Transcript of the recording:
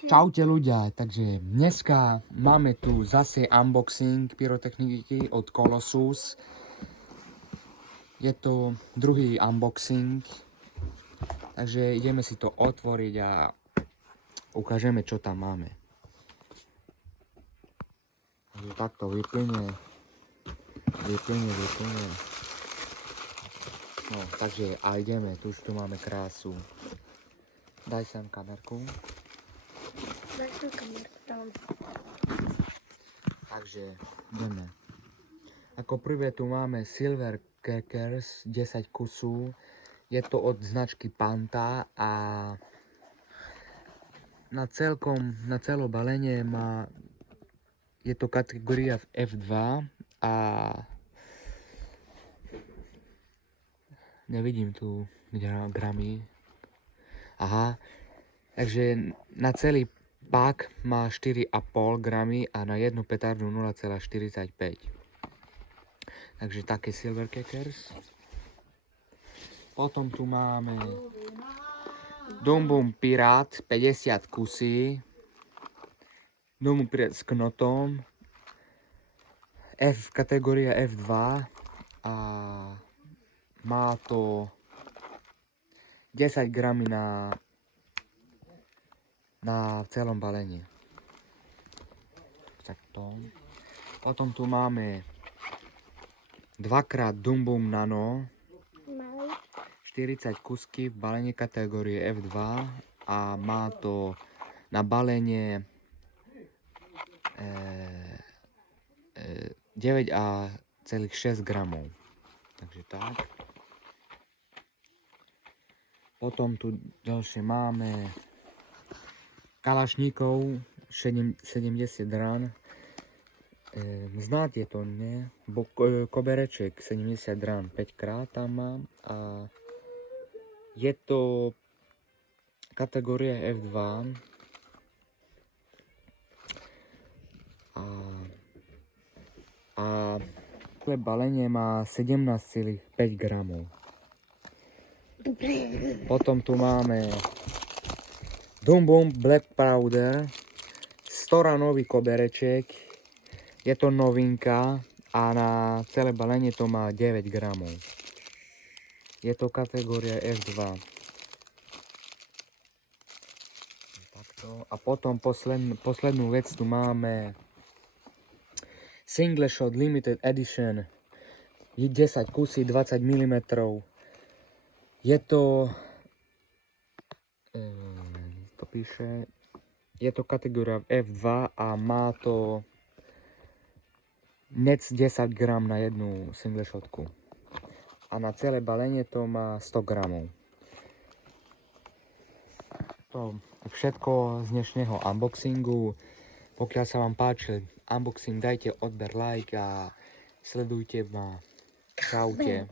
Čaute ľudia, takže dneska máme tu zase unboxing pyrotechniky od Colossus. Je to druhý unboxing, takže ideme si to otvoriť a ukážeme, čo tam máme. Takže takto vyplynie. No, takže a ideme, tu už tu máme krásu. Daj sem kamerku. Takže ideme. Ako prvé tu máme Silver Crackers 10 kusů. Je to od značky Panta a na celé balenie je to kategória F2 a nevidím tu gramy. Aha, takže na celý pak má 4,5 gramy a na jednu petardu 0,45. Takže také Silver Crackers. Potom tu máme Dum Bum Pirát 50 kusy. Dum Bum Pirát s knotom. Kategória F2 a má to 10 gramy na celom balení. Takto. Potom tu máme dvakrát Dum Bum Nano 40 kusky v balení kategórie F2 a má to na balenie 9,6 gramov. Takže tak. Potom tu ďalšie máme Kalašníkov 70 rán. Znáte to, nie? Kobereček 70 rán 5 krát tam mám a je to kategória F2 a balenie má 17,5 gramov. Potom tu máme Dum Bum Black Powder 100 ranový kobereček. Je to novinka a na celé balenie to má 9 gramov. Je to kategória F2. Takto. A potom poslednú vec tu máme Single Shot Limited Edition 10 kusy 20 mm. Je to je to kategória F2 a má to nec 10 gram na jednu single shotku. A na celé balenie to má 100 gramov. To je všetko z dnešného unboxingu. Pokiaľ sa vám páčil unboxing, dajte odber, like a sledujte ma. Čaute.